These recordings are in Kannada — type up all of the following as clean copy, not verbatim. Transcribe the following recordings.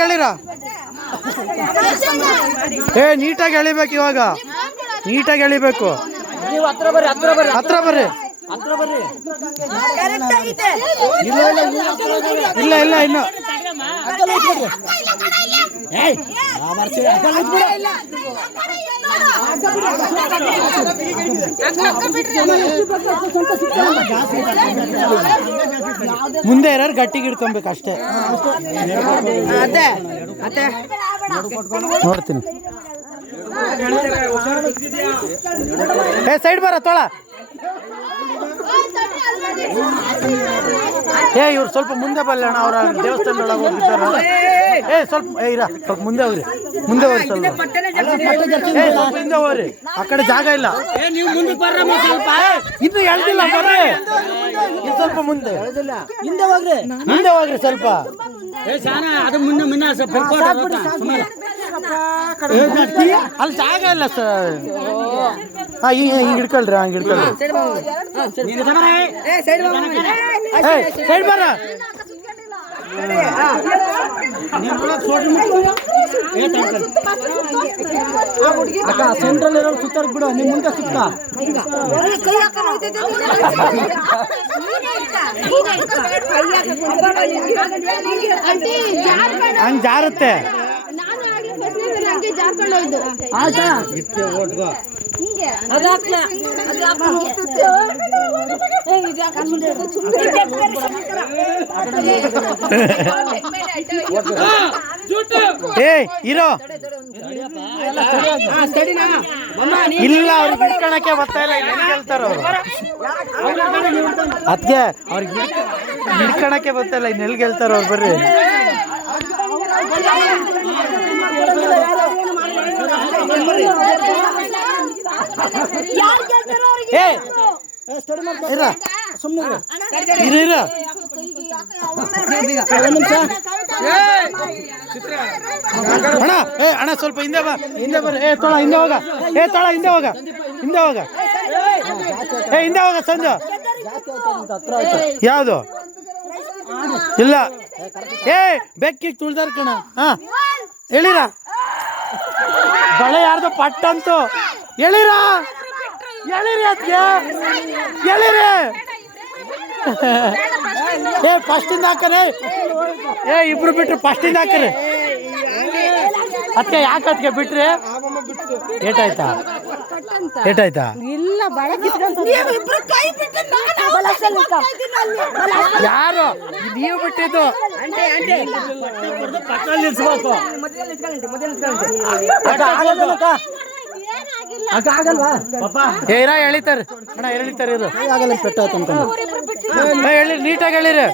ಹೇಳಿರ ನೀಟಾಗಿ ಎಳಿಬೇಕು. ಇವಾಗ ನೀಟಾಗಿ ಎಳಿಬೇಕು. ಹತ್ರ ಬರ್ರಿ. ಇಲ್ಲ ಇಲ್ಲ ಇನ್ನು ಮುಂದೆ ಯಾರು ಗಟ್ಟಿಗೆ ಹಿಡ್ಕೊಬೇಕು ಅಷ್ಟೇ. ನೋಡ್ತೀನಿ. ಸೈಡ್ ಬರ ತೊಳ. ಇವ್ರು ಸ್ವಲ್ಪ ಮುಂದೆ ಬಲ್ಲಣ್ಣ. ಅವ್ರ ದೇವಸ್ಥಾನದೊಳಗೆ ಹೋಗಿದ್ದಾರ. ಸ್ವಲ್ಪ ಸ್ವಲ್ಪ ಮುಂದೆ ಹೋಗ್ರಿ. ಮುಂದೆ ಹೋಗ್ರಿ. ಸ್ವಲ್ಪ ಹಿಂದೆ ಹೋಗ್ರಿ. ಆ ಕಡೆ ಜಾಗ ಇಲ್ಲ. ಇನ್ನು ಎಳ್ದಿಲ್ಲ ಬರ್ರಿ. ಸ್ವಲ್ಪ ಮುಂದೆ ಹಿಂದೆ ಹೋಗ್ರಿ. ಮುಂದೆ ಹೋಗ್ರಿ ಸ್ವಲ್ಪ. ಅಲ್ಲಿ ಜಾಗ ಇಲ್ಲ ಸರ್. ಹಿಂಗೆ ಹಿಡ್ಕೊಳ್ರಿ. ಹಂಗೆ ಹಿಡ್ಕೊಳ್ರಿ. ಸೈಡ್ ಬರ. ಸೆಂಟ್ರಲ್ ಇರೋ ಸುತ್ತಾರ ಬಿಡು. ನಿಮ್ ಮುಂದೆ ಸುತ್ತ. ಹಂಗೆ ಜಾರುತ್ತೆ. ಇರೋ ಇಲ್ಲ. ಅವ್ರಿಗೆ ಹಿಡ್ಕೊಳಕ್ಕೆ ಬರ್ತಾ ಇಲ್ಲ. ಹೇಳ್ತಾರ ಅವ್ರು. ಅದಕ್ಕೆ ಅವ್ರಿಗೆ ಹಿಡ್ಕೊಳಕ್ಕೆ ಬರ್ತಾ ಇಲ್ಲ. ಇನ್ನೆಲ್ಗೆ ಹೇಳ್ತಾರ ಅವ್ರು. ಬರ್ರಿ. ಅಣ್ಣ ಸ್ವಲ್ಪ ಹಿಂದೆ ಬಾ. ಹಿಂದೆ ಬರ್ರಿ. ತೊಳ ಹಿಂದೆ ಹೋಗ. ತೊಳ ಹಿಂದೆ ಹೋಗ. ಹಿಂದೆ ಹೋಗ. ಹಿಂದೆ ಹೋಗ. ಸಂಜು ಯಾವುದು ಇಲ್ಲ. ಬೆಕ್ಕಿಗೆ ತುಳ್ದಾರ ಕಣ. ಹೇಳಿರ ಬಳೆ ಯಾರ್ದು ಪಟ್ಟಂತು. ಹೇಳಿರ ಹೇಳಿರಿ. ಅದಕ್ಕೆ ಹೇಳಿರಿ. ಫಸ್ಟಿಂದ ಹಾಕರಿ. ಇಬ್ರು ಬಿಟ್ರಿ. ಫಸ್ಟಿಂದ ಹಾಕರಿ. ಅದಕ್ಕೆ ಯಾಕೆ ಅದಕ್ಕೆ ಬಿಟ್ರಿ? ಏಟಾಯ್ತಾ? ಏಟಾಯ್ತಾ? ಯಾರು ನೀವು ಬಿಟ್ಟಿದ್ದು? ಎಳಿತಾರೆ ಅಣ್ಣ. ಎಳಿತಾರೆ. ಇದು ಪೆಟ್ಟಾಯ್ತು ಅಂತ ಹೇಳಿ. ನೀಟಾಗಿ ಹೇಳಿರಿ.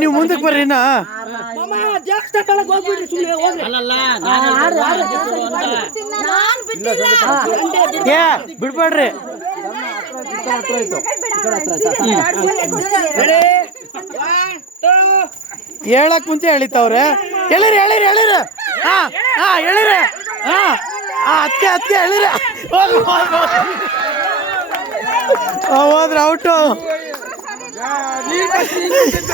ನೀವು ಮುಂದಕ್ಕೆ ಬರ್ರಿ. ಬಿಡ್ಬೇಡ್ರಿ. ಹೇಳಕ್ ಮುಂಚೆ ಎಳಿತಾವ್ರೆ. ಹೇಳಿರಿ ಹೇಳಿರಿ ಹೇಳಿರಿ. ಹೇಳಿರಿ. ಅದಕ್ಕೆ ಅದಕ್ಕೆ ಹೇಳಿರಿ. ಹೋದ್ರೆ ಔಟು.